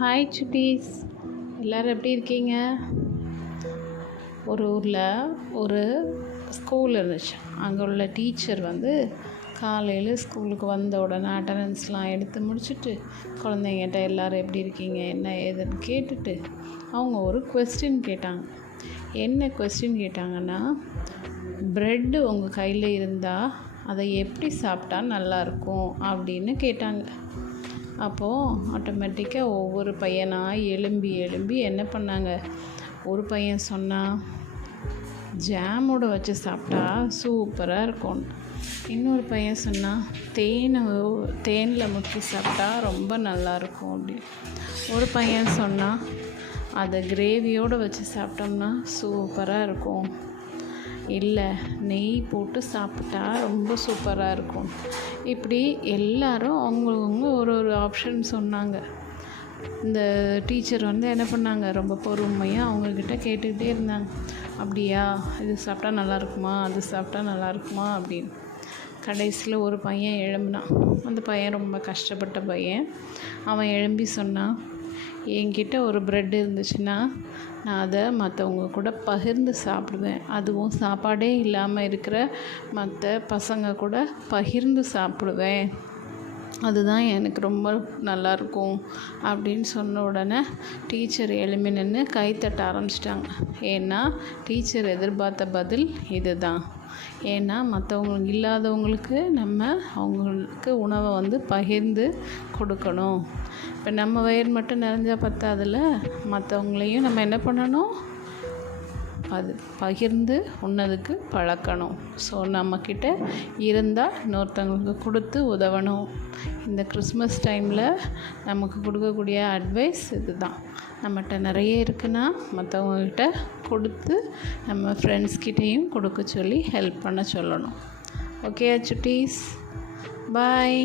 Hi சுட்டீஸ் எல்லோரும் எப்படி இருக்கீங்க? ஒரு ஊரில் ஒரு ஸ்கூல் இருந்துச்சு. அங்கே உள்ள டீச்சர் வந்து காலையில் ஸ்கூலுக்கு வந்த உடனே அட்டண்டன்ஸ்லாம் எடுத்து முடிச்சுட்டு குழந்தைங்கிட்ட எல்லோரும் எப்படி இருக்கீங்க? என்ன ஏதுன்னு கேட்டுட்டு அவங்க ஒரு கொஸ்டின் கேட்டாங்க. என்ன கொஸ்டின் கேட்டாங்கன்னா ப்ரெட்டு உங்கள் கையில் இருந்தால் அதை எப்படி சாப்பிட்டா நல்லாயிருக்கும் அப்படின்னு கேட்டாங்க. அப்போது ஆட்டோமேட்டிக்காக ஒவ்வொரு பையனாக எலும்பி எலும்பி என்ன பண்ணாங்க? ஒரு பையன் சொன்னான் ஜாமோட வச்சு சாப்பிட்டா சூப்பராக இருக்கும். இன்னொரு பையன் சொன்னான் தேனை தேனில் முக்கி சாப்பிட்டா ரொம்ப நல்லாயிருக்கும் அப்படி. ஒரு பையன் சொன்னான் அதை கிரேவியோடு வச்சு சாப்பிட்டோம்னா சூப்பராக இருக்கும். இல்லை நெய் போட்டு சாப்பிட்டா ரொம்ப சூப்பராக இருக்கும். இப்படி எல்லாரும் அவங்கவுங்க ஒரு ஆப்ஷன் சொன்னாங்க. இந்த டீச்சர் வந்து என்ன பண்ணாங்க? ரொம்ப பொறுமையாக அவங்கக்கிட்ட கேட்டுக்கிட்டே இருந்தாங்க. அப்படியா? இது சாப்பிட்டா நல்லா இருக்குமா அது சாப்பிட்டா நல்லா இருக்குமா அப்படின்னு. கடைசியில் ஒரு பையன் எழும்பினான். அந்த பையன் ரொம்ப கஷ்டப்பட்ட பையன். அவன் எழும்பி சொன்னான் என்கிட்ட ஒரு ப்ரெட் இருந்துச்சுன்னா நான் அதை மற்றவங்க கூட பகிர்ந்து சாப்பிடுவேன். அதுவும் சாப்பாடே இல்லாமல் இருக்கிற மற்ற பசங்க கூட பகிர்ந்து சாப்பிடுவேன். அதுதான் எனக்கு ரொம்ப நல்லாயிருக்கும் அப்படின்னு சொன்ன உடனே டீச்சர் எழுமி நின்று கைத்தட்ட ஆரம்பிச்சிட்டாங்க. ஏன்னா டீச்சர் எதிர்பார்த்த பதில் இது தான் ஏன்னா மற்றவங்களுக்கு இல்லாதவங்களுக்கு நம்ம அவங்களுக்கு உணவை வந்து பகிர்ந்து கொடுக்கணும். இப்போ நம்ம வயிறு மட்டும் நிறைஞ்சால் பத்தாதில்ல? மற்றவங்களையும் நம்ம என்ன பண்ணணும்? அது பகிர்ந்து உண்ணதுக்கு பழக்கணும். ஸோ நம்மக்கிட்ட இருந்தால் இன்னொருத்தவங்களுக்கு கொடுத்து உதவணும். இந்த கிறிஸ்மஸ் டைமில் நமக்கு கொடுக்கக்கூடிய அட்வைஸ் இது தான் நம்மகிட்ட நிறைய இருக்குன்னா மற்றவங்கக்கிட்ட கொடுத்து நம்ம ஃப்ரெண்ட்ஸ்கிட்டேயும் கொடுக்க சொல்லி ஹெல்ப் பண்ண சொல்லணும். ஓகே சுட்டீஸ்? பாய்